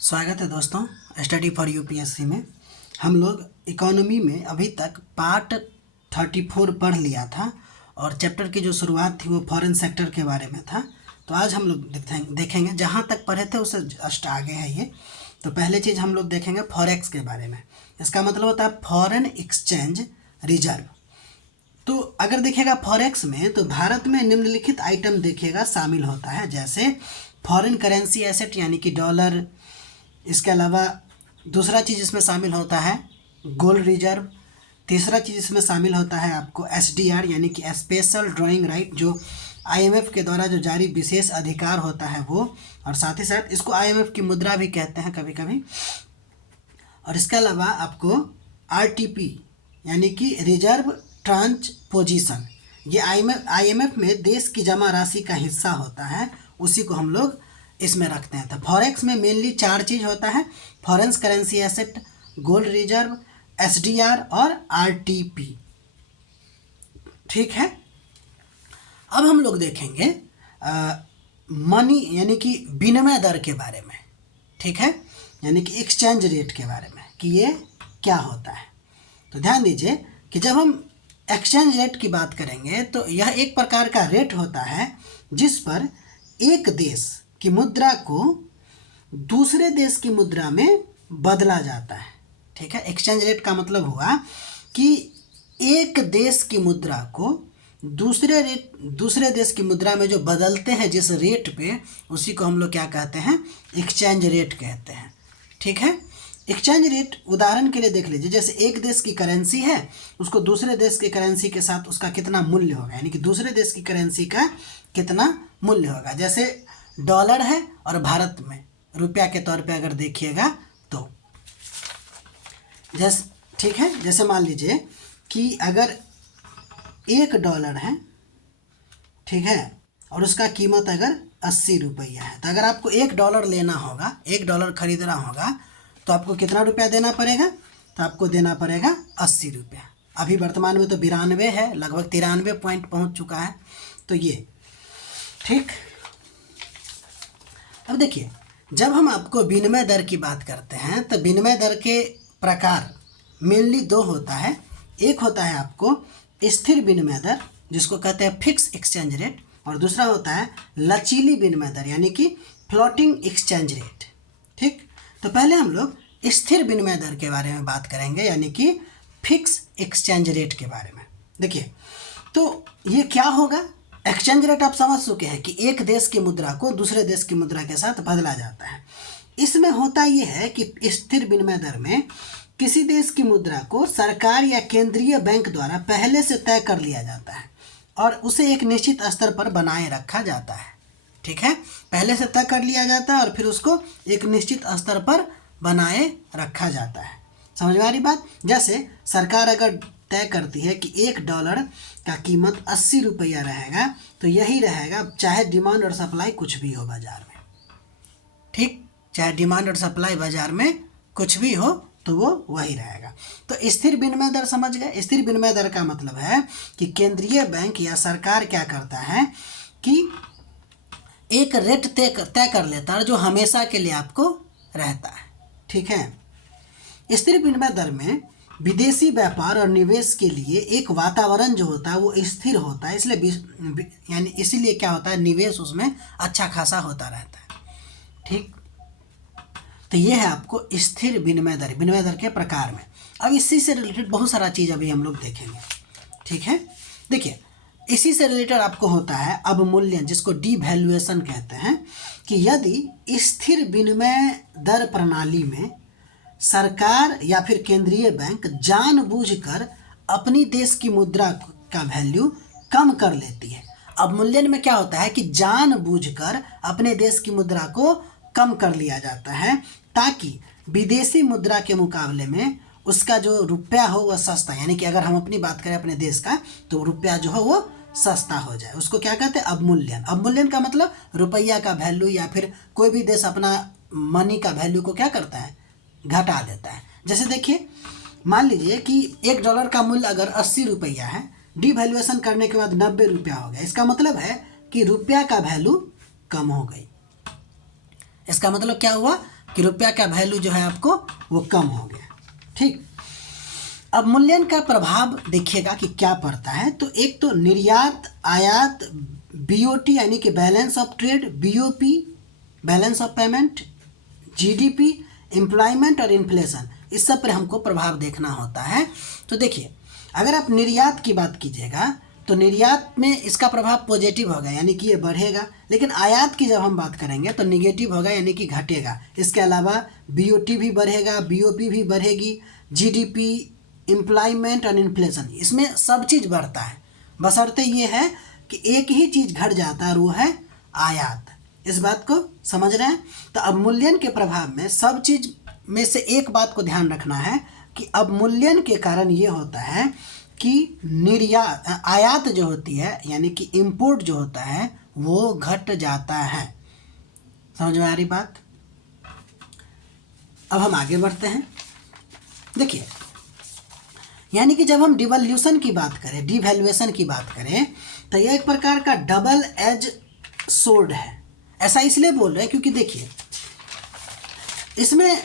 स्वागत है दोस्तों स्टडी फॉर यूपीएससी में। हम लोग इकोनॉमी में अभी तक पार्ट 34 पढ़ लिया था और चैप्टर की जो शुरुआत थी वो फॉरेन सेक्टर के बारे में था। तो आज हम लोग देखेंगे जहाँ तक पढ़े थे उससे जस्ट आगे है ये। तो पहले चीज़ हम लोग देखेंगे फॉरेक्स के बारे में। इसका मतलब होता है फॉरेन एक्सचेंज रिजर्व। तो अगर देखिएगा फॉरेक्स में तो भारत में निम्नलिखित आइटम देखिएगा शामिल होता है, जैसे फॉरेन करेंसी एसेट यानी कि डॉलर। इसके अलावा दूसरा चीज़ इसमें शामिल होता है गोल्ड रिजर्व। तीसरा चीज़ इसमें शामिल होता है आपको एसडीआर यानी कि स्पेशल ड्राइंग राइट, जो आईएमएफ के द्वारा जो जारी विशेष अधिकार होता है वो, और साथ ही साथ इसको आईएमएफ की मुद्रा भी कहते हैं कभी कभी। और इसके अलावा आपको आरटीपी यानी कि रिजर्व ट्रांच पोजीशन, ये आईएमएफ में देश की जमा राशि का हिस्सा होता है, उसी को हम लोग इसमें रखते हैं। तो फॉरेक्स में मेनली 4 चीज़ होता है: foreign currency asset, gold reserve, SDR और आरटीपी। ठीक है, अब हम लोग देखेंगे मनी यानी कि विनिमय दर के बारे में। ठीक है, यानी कि एक्सचेंज रेट के बारे में कि ये क्या होता है। तो ध्यान दीजिए कि जब हम एक्सचेंज रेट की बात करेंगे तो यह एक प्रकार का रेट होता है जिस पर एक देश की मुद्रा को दूसरे देश की मुद्रा में बदला जाता है। ठीक है, एक्सचेंज रेट का मतलब हुआ कि एक देश की मुद्रा को दूसरे देश की मुद्रा में जो बदलते हैं जिस रेट पे, उसी को हम लोग क्या कहते हैं, एक्सचेंज रेट कहते हैं। ठीक है, एक्सचेंज रेट उदाहरण के लिए देख लीजिए, जैसे एक देश की करेंसी है, उसको दूसरे देश की करेंसी के साथ उसका कितना मूल्य होगा, यानी कि दूसरे देश की करेंसी का कितना मूल्य होगा। जैसे डॉलर है और भारत में रुपया के तौर पे अगर देखिएगा तो जैसे, ठीक है, जैसे मान लीजिए कि अगर $1 है, ठीक है, और उसका कीमत अगर 80 रुपया है, तो अगर आपको $1 लेना होगा, $1 खरीदना होगा, तो आपको कितना रुपया देना पड़ेगा? तो आपको देना पड़ेगा 80 रुपया। अभी वर्तमान में तो 92 है, लगभग 93 पॉइंट पहुंच चुका है। तो ये ठीक। अब देखिए, जब हम आपको विनिमय दर की बात करते हैं तो विनिमय दर के प्रकार मेनली 2 होता है। एक होता है आपको स्थिर विनिमय दर, जिसको कहते हैं फिक्स एक्सचेंज रेट, और दूसरा होता है लचीली विनिमय दर यानी कि फ्लोटिंग एक्सचेंज रेट। ठीक, तो पहले हम लोग स्थिर विनिमय दर के बारे में बात करेंगे, यानी कि फिक्स एक्सचेंज रेट के बारे में। देखिए, तो ये क्या होगा? एक्सचेंज रेट आप समझ चुके हैं कि एक देश की मुद्रा को दूसरे देश की मुद्रा के साथ बदला जाता है। इसमें होता ये है कि स्थिर विनिमय दर में किसी देश की मुद्रा को सरकार या केंद्रीय बैंक द्वारा पहले से तय कर लिया जाता है और उसे एक निश्चित स्तर पर बनाए रखा जाता है। ठीक है, पहले से तय कर लिया जाता है और फिर उसको एक निश्चित स्तर पर बनाए रखा जाता है। समझ में आ रही बात? जैसे सरकार अगर तय करती है कि $1 का कीमत 80 रुपया रहेगा, तो यही रहेगा चाहे डिमांड और सप्लाई कुछ भी हो बाजार में। ठीक, चाहे डिमांड और सप्लाई बाजार में कुछ भी हो तो वो वही रहेगा। तो स्थिर विनिमय दर समझ गए? स्थिर विनिमय दर का मतलब है कि केंद्रीय बैंक या सरकार क्या करता है कि एक रेट तय कर लेता है जो हमेशा के लिए आपको रहता है। ठीक है, स्थिर विनिमय दर में विदेशी व्यापार और निवेश के लिए एक वातावरण जो होता है वो स्थिर होता है, इसलिए यानी इसीलिए क्या होता है, निवेश उसमें अच्छा खासा होता रहता है। ठीक, तो ये है आपको स्थिर विनिमय दर के प्रकार में। अब इसी से रिलेटेड बहुत सारा चीज़ अभी हम लोग देखेंगे। ठीक है, देखिए, इसी से रिलेटेड आपको होता है अवमूल्यन, जिसको डिवैल्यूएशन कहते हैं, कि यदि स्थिर विनिमय दर प्रणाली में सरकार या फिर केंद्रीय बैंक जानबूझकर अपनी देश की मुद्रा का वैल्यू कम कर लेती है। अवमूल्यन में क्या होता है कि जानबूझकर अपने देश की मुद्रा को कम कर लिया जाता है ताकि विदेशी मुद्रा के मुकाबले में उसका जो रुपया हो वह सस्ता, यानी कि अगर हम अपनी बात करें अपने देश का, तो रुपया जो हो वो सस्ता हो जाए। उसको क्या कहते हैं? अवमूल्यन। अवमूल्यन का मतलब रुपया का वैल्यू या फिर कोई भी देश अपना मनी का वैल्यू को क्या करता है, घटा देता है। जैसे देखिए, मान लीजिए कि $1 का मूल्य अगर 80 रुपया है, डिवैल्यूएशन करने के बाद 90 रुपया हो गया, इसका मतलब है कि रुपया का वैल्यू कम हो गई। इसका मतलब क्या हुआ कि रुपया का वैल्यू जो है आपको वो कम हो गया। ठीक, अब मूल्यन का प्रभाव देखिएगा कि क्या पड़ता है। तो एक तो निर्यात, आयात, बीओटी यानी कि balance of trade, BOP balance of payment, GDP, employment और इन्फ्लेशन, इस सब पर हमको प्रभाव देखना होता है। तो देखिए, अगर आप निर्यात की बात कीजिएगा तो निर्यात में इसका प्रभाव पॉजिटिव होगा यानी कि ये बढ़ेगा, लेकिन आयात की जब हम बात करेंगे तो निगेटिव होगा यानी कि घटेगा। इसके अलावा बीओटी भी बढ़ेगा, बीओपी भी बढ़ेगी, जीडीपी, एम्प्लॉयमेंट और इन्फ्लेशन, इसमें सब चीज़ बढ़ता है, बशर्ते ये है कि एक ही चीज़ घट जाता है और वो है आयात। इस बात को समझ रहे हैं। तो अवमूल्यन के प्रभाव में सब चीज़ में से एक बात को ध्यान रखना है कि अवमूल्यन के कारण ये होता है कि निर्यात, आयात जो होती है यानी कि इंपोर्ट जो होता है वो घट जाता है। समझ में आ रही बात? अब हम आगे बढ़ते हैं। देखिए, यानी कि जब हम डिवैल्यूएशन की बात करें, डिवैल्यूएशन की बात करें, तो यह एक प्रकार का डबल एज सोर्ड है। ऐसा इसलिए बोल रहे हैं क्योंकि देखिए, इसमें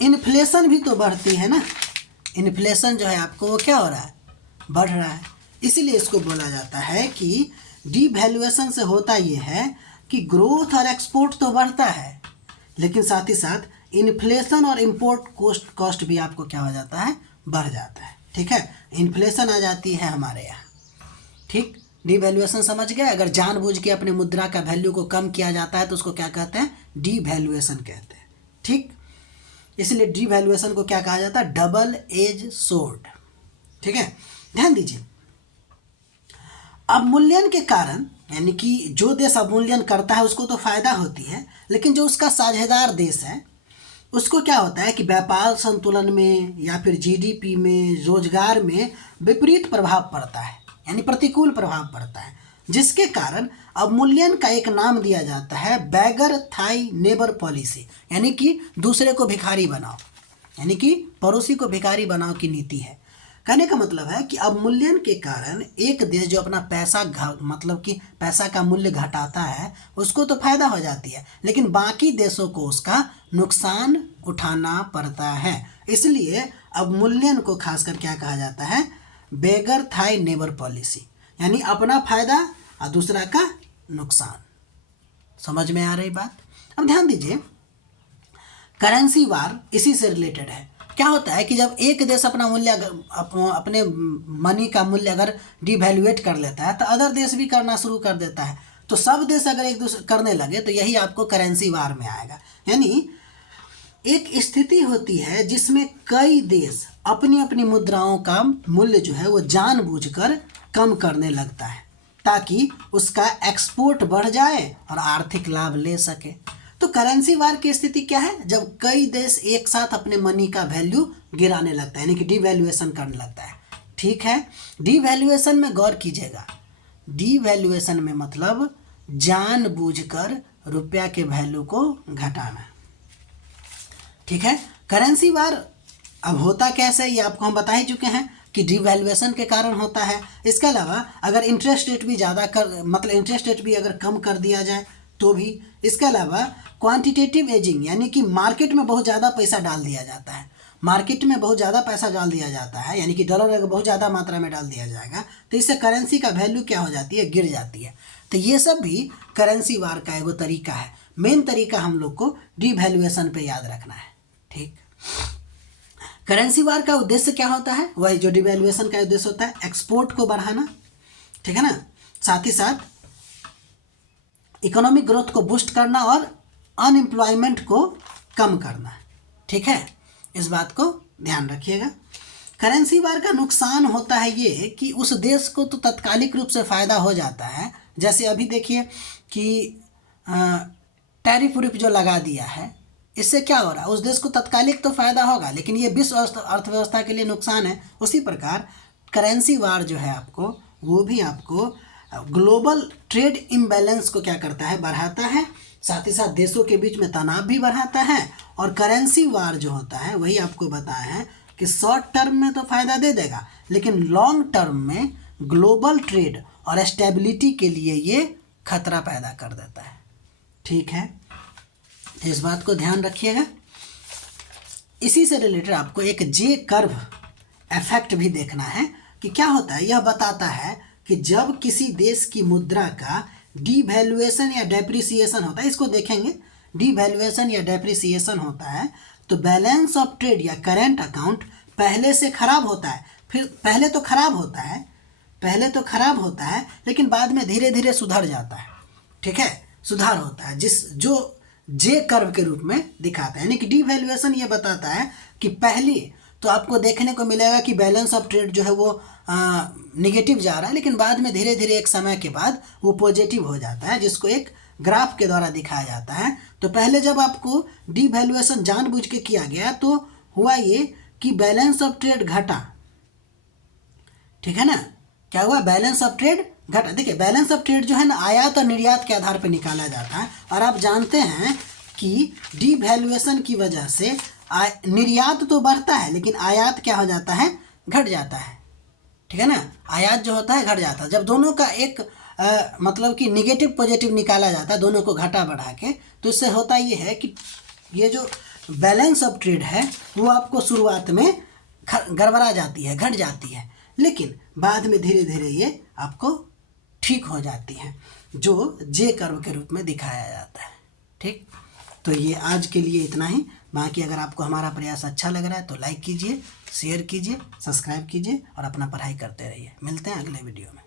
इन्फ्लेशन भी तो बढ़ती है ना। इन्फ्लेशन जो है आपको वो क्या हो रहा है, बढ़ रहा है। इसीलिए इसको बोला जाता है कि डिवैल्यूएशन से होता ये है कि ग्रोथ और एक्सपोर्ट तो बढ़ता है, लेकिन साथ ही साथ इन्फ्लेशन और इंपोर्ट कॉस्ट भी आपको क्या हो जाता है, बढ़ जाता है। ठीक है, इन्फ्लेशन आ जाती है हमारे यहाँ। ठीक, डिवैल्यूएशन समझ गए। अगर जानबूझ के अपने मुद्रा का वैल्यू को कम किया जाता है तो उसको क्या कहते हैं, डिवैल्यूएशन कहते हैं। ठीक, इसलिए डिवैल्यूएशन को क्या कहा जाता है, डबल एज सोर्ड। ठीक है, ध्यान दीजिए। अवमूल्यन के कारण यानी कि जो देश अवमूल्यन करता है उसको तो फायदा होती है, लेकिन जो उसका साझेदार देश है उसको क्या होता है कि व्यापार संतुलन में या फिर जीडीपी में, रोजगार में विपरीत प्रभाव पड़ता है यानी प्रतिकूल प्रभाव पड़ता है, जिसके कारण अवमूल्यन का एक नाम दिया जाता है बैगर थाई नेबर पॉलिसी, यानी कि दूसरे को भिखारी बनाओ, यानी कि पड़ोसी को भिखारी बनाओ की नीति है। कहने का मतलब है कि अवमूल्यन के कारण एक देश जो अपना पैसा मतलब कि पैसा का मूल्य घटाता है उसको तो फायदा हो जाती है, लेकिन बाकी देशों को उसका नुकसान उठाना पड़ता है। इसलिए अवमूल्यन को खासकर क्या कहा जाता है, बेगर थाई नेबर पॉलिसी, यानी अपना फायदा और दूसरा का नुकसान। समझ में आ रही बात? अब ध्यान दीजिए, करेंसी वार इसी से रिलेटेड है। क्या होता है कि जब एक देश अपना मूल्य अपने मनी का मूल्य अगर डिवैल्यूएट कर लेता है तो अदर देश भी करना शुरू कर देता है। तो सब देश अगर एक दूसरे करने लगे तो यही आपको करेंसी वार में आएगा। यानी एक स्थिति होती है जिसमें कई देश अपनी अपनी मुद्राओं का मूल्य जो है वो जानबूझकर कम करने लगता है ताकि उसका एक्सपोर्ट बढ़ जाए और आर्थिक लाभ ले सके। तो करेंसी वार की स्थिति क्या है, जब कई देश एक साथ अपने मनी का वैल्यू गिराने लगता है यानी कि डिवैल्यूएशन करने लगता है। ठीक है, डिवैल्यूएशन में गौर कीजिएगा, डिवैल्यूएशन में मतलब जानबूझकर रुपया के वैल्यू को घटाना। ठीक है, करेंसी वार अब होता कैसे ये आपको हम बता ही चुके हैं कि डिवैल्यूएशन के कारण होता है। इसके अलावा अगर इंटरेस्ट रेट भी ज़्यादा मतलब इंटरेस्ट रेट भी अगर कम कर दिया जाए तो भी। इसके अलावा क्वांटिटेटिव एजिंग यानी कि मार्केट में बहुत ज़्यादा पैसा डाल दिया जाता है, मार्केट में बहुत ज़्यादा पैसा डाल दिया जाता है यानी कि डॉलर अगर बहुत ज़्यादा मात्रा में डाल दिया जाएगा तो इससे करेंसी का वैल्यू क्या हो जाती है, गिर जाती है। तो ये सब भी करेंसी वार का एगो तरीका है। मेन तरीका हम लोग को डिवैल्यूएशन पे याद रखना है। ठीक, करेंसी वार का उद्देश्य क्या होता है, वही जो डिवैल्यूएशन का उद्देश्य होता है, एक्सपोर्ट को बढ़ाना। ठीक है ना, साथ ही साथ इकोनॉमिक ग्रोथ को बूस्ट करना और अनएम्प्लॉयमेंट को कम करना। ठीक है, इस बात को ध्यान रखिएगा। करेंसी वार का नुकसान होता है ये कि उस देश को तो तत्कालिक रूप से फ़ायदा हो जाता है, जैसे अभी देखिए कि टैरिफ उरिफ जो लगा दिया है, इससे क्या हो रहा है, उस देश को तत्कालिक तो फ़ायदा होगा लेकिन ये विश्व अर्थव्यवस्था के लिए नुकसान है। उसी प्रकार करेंसी वार जो है आपको, वो भी आपको ग्लोबल ट्रेड इम्बैलेंस को क्या करता है, बढ़ाता है, साथ ही साथ देशों के बीच में तनाव भी बढ़ाता है। और करेंसी वार जो होता है वही आपको बताया है कि शॉर्ट टर्म में तो फ़ायदा दे देगा लेकिन लॉन्ग टर्म में ग्लोबल ट्रेड और स्टेबिलिटी के लिए ये खतरा पैदा कर देता है। ठीक है, इस बात को ध्यान रखिएगा। इसी से रिलेटेड आपको एक जे कर्व इफेक्ट भी देखना है कि क्या होता है। यह बताता है कि जब किसी देश की मुद्रा का डीवैल्यूएशन या डेप्रिसिएशन होता है, इसको देखेंगे, डीवैल्यूएशन या डेप्रिसिएशन होता है तो बैलेंस ऑफ ट्रेड या करेंट अकाउंट पहले से खराब होता है। फिर पहले तो खराब होता है लेकिन बाद में धीरे धीरे सुधर जाता है, ठीक है, सुधार होता है, जो जे कर्व के रूप में दिखाता है। यानी कि डीवैल्यूएशन ये बताता है कि पहले तो आपको देखने को मिलेगा कि बैलेंस ऑफ ट्रेड जो है वो निगेटिव जा रहा है, लेकिन बाद में धीरे धीरे एक समय के बाद वो पॉजिटिव हो जाता है, जिसको एक ग्राफ के द्वारा दिखाया जाता है। तो पहले जब आपको डीवैल्यूएशन जानबूझ के किया गया तो हुआ ये कि बैलेंस ऑफ ट्रेड घटा, ठीक है ना। क्या हुआ, बैलेंस ऑफ ट्रेड घटा। देखिए बैलेंस ऑफ ट्रेड जो है ना आयात और निर्यात के आधार पर निकाला जाता है, और आप जानते हैं कि डीवैल्यूएशन की वजह से निर्यात तो बढ़ता है लेकिन आयात क्या हो जाता है, घट जाता है, ठीक है ना। आयात जो होता है घट जाता है। जब दोनों का एक मतलब कि निगेटिव पॉजिटिव निकाला जाता है, दोनों को घटा बढ़ा के, तो इससे होता ये है कि ये जो बैलेंस ऑफ ट्रेड है वो आपको शुरुआत में गड़बड़ा जाती है, घट जाती है, लेकिन बाद में धीरे धीरे ये आपको ठीक हो जाती है, जो जे कर्व के रूप में दिखाया जाता है, ठीक। तो ये आज के लिए इतना ही। बाकी अगर आपको हमारा प्रयास अच्छा लग रहा है तो लाइक कीजिए, शेयर कीजिए, सब्सक्राइब कीजिए और अपना पढ़ाई करते रहिए। मिलते हैं अगले वीडियो में।